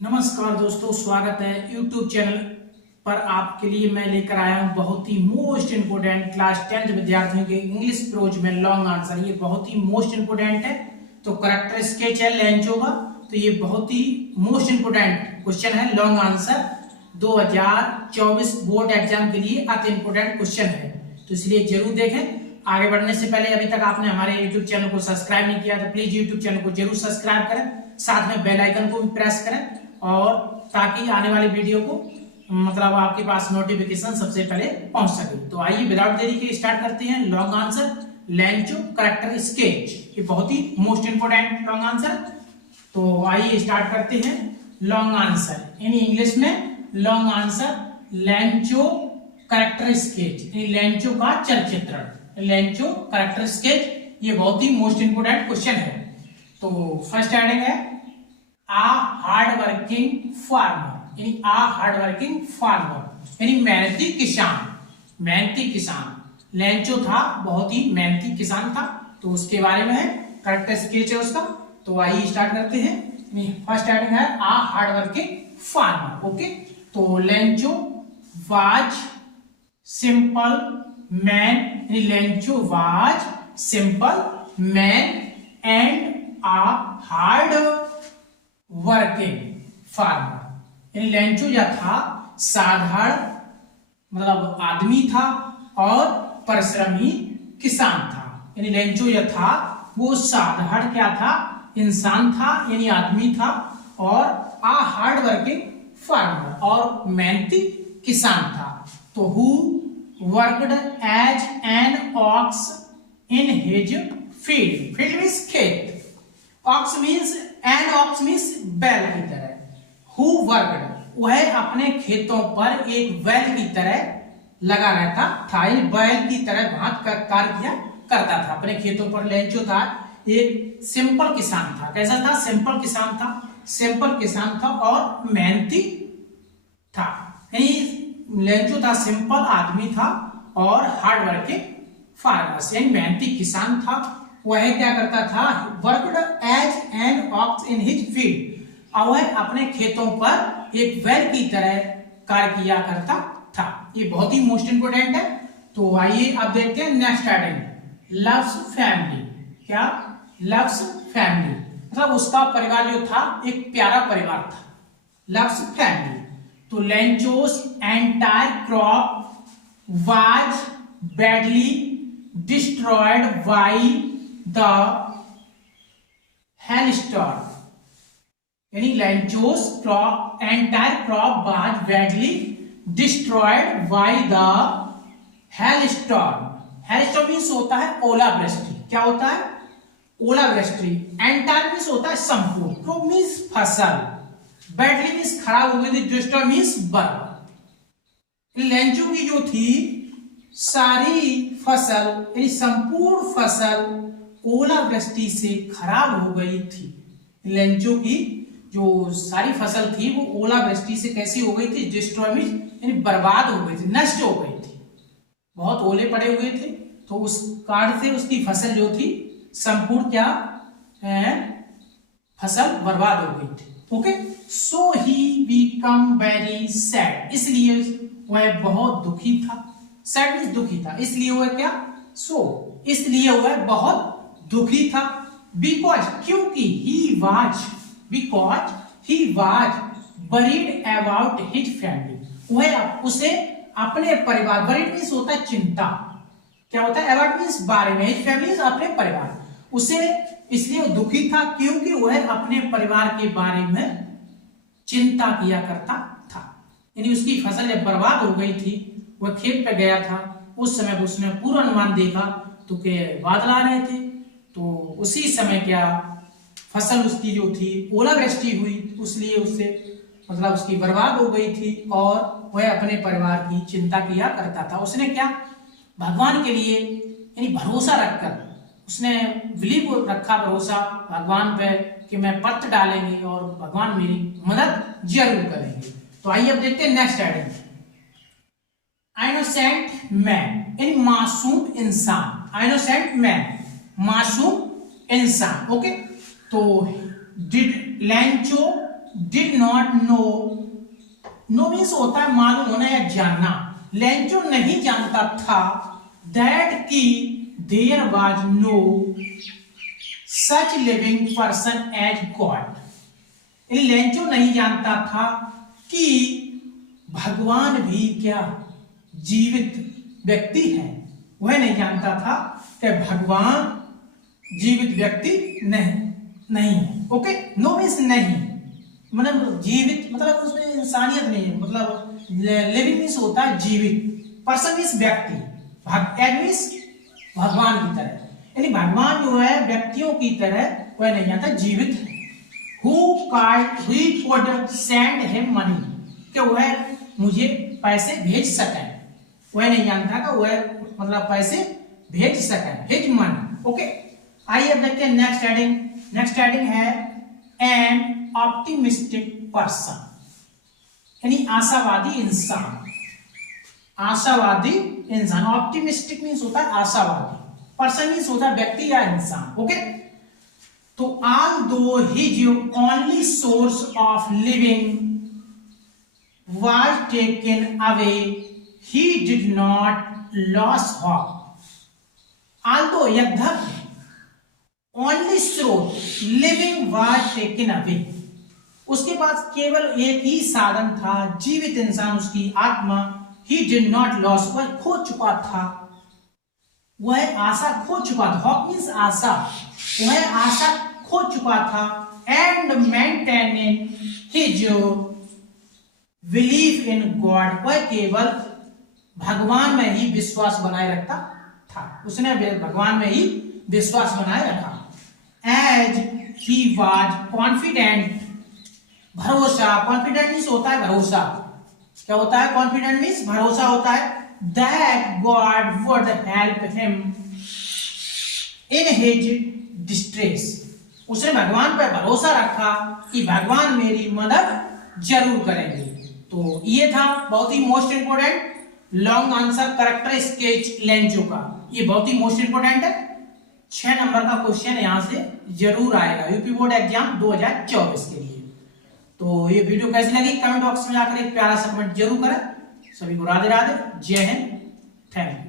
नमस्कार दोस्तों, स्वागत है YouTube चैनल पर। आपके लिए मैं लेकर आया हूं बहुत ही मोस्ट इंपोर्टेंट क्लास 10th विद्यार्थियों के इंग्लिश प्रोज में लॉन्ग आंसर। ये बहुत ही मोस्ट इंपोर्टेंट है। तो करेक्टर स्केच है लेंचो का, तो ये बहुत ही मोस्ट इंपोर्टेंट क्वेश्चन है। लॉन्ग आंसर 2024 बोर्ड एग्जाम के लिए अति इंपोर्टेंट क्वेश्चन है, तो इसलिए जरूर देखें। आगे बढ़ने से पहले अभी तक आपने हमारे YouTube चैनल को सब्सक्राइब नहीं किया तो प्लीज YouTube चैनल को जरूर सब्सक्राइब करें, साथ में बेल आइकन को भी प्रेस करें, और ताकि आने वाली वीडियो को मतलब आपके पास नोटिफिकेशन सबसे पहले पहुंच सके। तो आइए विदाउट देरी के स्टार्ट करते हैं। Long answer Lencho character sketch, ये बहुत ही मोस्ट इंपोर्टेंट लॉन्ग आंसर। तो आइए स्टार्ट करते हैं। लॉन्ग आंसर इन इंग्लिश में long answer Lencho character sketch, Lencho का चलचित्रण, लेंचो करेक्टर स्केच, ये बहुत ही मोस्ट इंपोर्टेंट क्वेश्चन है। तो फर्स्ट हेडिंग है आ हार्ड वर्किंग फार्मर, यानी आ हार्ड वर्किंग फार्मर यानी मेहनती किसान, मेहनती किसान। लेंचो था बहुत ही मेहनती किसान था, तो उसके बारे में है, करेक्टर स्केच है उसका। तो आइए स्टार्ट करते हैं। फर्स्ट हेडिंग है a hard working farmer. Okay, तो लेंचो वाज सिंपल मैन, यानी Lencho was simple man and a hard working farmer, यानी लेंचो या था साधारण मतलब आदमी था और परिश्रमी किसान था। यानी लेंचो या था वो साधारण क्या था, इंसान था यानी आदमी था, और आ हार्ड वर्किंग फार्मर और मेहनती किसान था। तो who worked as an ox in his field, field means खेत, ox means an ox means बैल की तरह। हु वर्कड वह अपने खेतों पर एक बैल की तरह लगा रहता था, बैल की तरह भांत का कार्य किया करता था अपने खेतों पर। लेंचो था एक सिंपल किसान था। कैसा था? सिंपल किसान था, सिंपल किसान था और मेहनती था। यानी लेंचो था सिंपल आदमी था और हार्ड वर्किंग फार्मर यानी मेहनती किसान था। वह क्या करता था? Worked as an ox in his field, और वह अपने खेतों पर एक बैल की तरह कार्य किया करता था। ये बहुत ही मोस्ट इंपोर्टेंट है। तो आइए अब देखते हैं नेक्स्ट हेडिंग, लव्स फैमिली। क्या? लव्स फैमिली मतलब उसका परिवार जो था एक प्यारा परिवार था, लव्स फैमिली। तो Lencho's entire crop was badly destroyed by the hailstorm, यानी Lencho's crop entire crop was badly destroyed by the hailstorm. Hailstorm means होता है ओलावृष्टि। क्या होता है? ओलावृष्टि। एंटायर मींस होता है संपूर्ण, क्रॉप मींस फसल, बैडली मींस खराब हो गई थी, डिस्ट्रॉय मींस बर्बाद। लेंचो की जो थी सारी फसल यानी संपूर्ण फसल ओलावृष्टि से खराब हो गई थी। लेंचो की जो सारी फसल थी वो ओलावृष्टि से कैसी हो गई थी? डिस्ट्रॉय मींस यानी बर्बाद हो गई थी, नष्ट हो गई थी, बहुत ओले पड़े हुए थे, तो उस कारण से उसकी फसल जो थी संपूर्ण क्या फसल बर्बाद हो गई थी। Okay, so he become very sad, इसलिए वह बहुत दुखी था। सैड मींस दुखी था, इसलिए वह क्या? सो इसलिए वह बहुत दुखी था। बिकॉज क्योंकि he was worried about his family, वह उसे अपने परिवार, वरीड मींस होता है चिंता, क्या होता है? अबाउट मींस बारे में, हिज फैमिली अपने परिवार, उसे इसलिए दुखी था क्योंकि वह अपने परिवार के बारे में चिंता किया करता था। यानी उसकी फसल जब बर्बाद हो गई थी, वह खेत पे गया था, उस समय उसने पूर्वानुमान देखा तो के बादल आ रहे थे, तो उसी समय क्या फसल उसकी जो थी ओलावृष्टि हुई, इसलिए उससे मतलब उसकी बर्बाद हो गई थी, और वह अपने परिवार की चिंता किया करता था। उसने क्या? भगवान के लिए यानी भरोसा रखकर उसने बिलीव रखा, भरोसा भगवान पे कि मैं पत्र डालेंगे और भगवान मेरी मदद जरूर करेंगे। तो आइए अब देखते हैं नेक्स्ट हेडिंग, इनोसेंट मैन यानी मासूम इंसान, इनोसेंट मैन मासूम इंसान। ओके, तो did Lencho did not know, know means होता है मालूम होना या जानना। लेंचो नहीं जानता था दैट की there was no such living person as God. Lencho नहीं जानता था कि भगवान भी क्या जीवित व्यक्ति है। वह नहीं जानता था कि भगवान जीवित व्यक्ति नहीं है। ओके, नो मीन्स नहीं, मतलब जीवित मतलब उसमें इंसानियत नहीं है, मतलब लिविंग मीन्स होता है जीवित, पर्सन मीन्स व्यक्ति, एज मीन्स भगवान की तरह, यानी भगवान जो है व्यक्तियों की तरह वह नहीं जानता, जीवित है। Who could send him money, कि वह मुझे पैसे भेज सके, वह नहीं जानता कि वह मतलब पैसे भेज सके, हिज मनी। ओके, आइए अब देखते हैं नेक्स्ट हेडिंग। नेक्स्ट हेडिंग है एन ऑप्टिमिस्टिक पर्सन, यानी आशावादी इंसान। आशावादी इंसान, ऑप्टिमिस्टिक मीन्स होता है आशावादी, पर्सन मीन्स होता है व्यक्ति या इंसान। ओके, तो although his only source of living was taken away, he did not lose hope. Although यद्यपि only source living was taken away, उसके पास केवल एक ही साधन था, जीवित इंसान उसकी आत्मा, he did not lose, वह खो चुका था, वह आशा खो चुका था, hope means आशा, वह आशा खो चुका था, and maintaining his belief in God, वह केवल भगवान में ही विश्वास बनाए रखता था, उसने भगवान में ही विश्वास बनाए रखा। As he was confident, भरोसा, confident मीन्स होता है भरोसा, क्या होता है confident मीन्स भरोसा होता है, that God would help him in his distress, उसने भगवान पर भरोसा रखा कि भगवान मेरी मदद जरूर करेंगे। तो ये था बहुत ही most important long answer character sketch Lencho का, ये बहुत ही मोस्ट इंपोर्टेंट है। 6 नंबर का क्वेश्चन यहां से जरूर आएगा यूपी बोर्ड एग्जाम 2024 के लिए। तो ये वीडियो कैसी लगी कमेंट बॉक्स में जाकर एक प्यारा सा कमेंट जरूर करें। सभी को राधे राधे, जय हिंद, थैंक यू।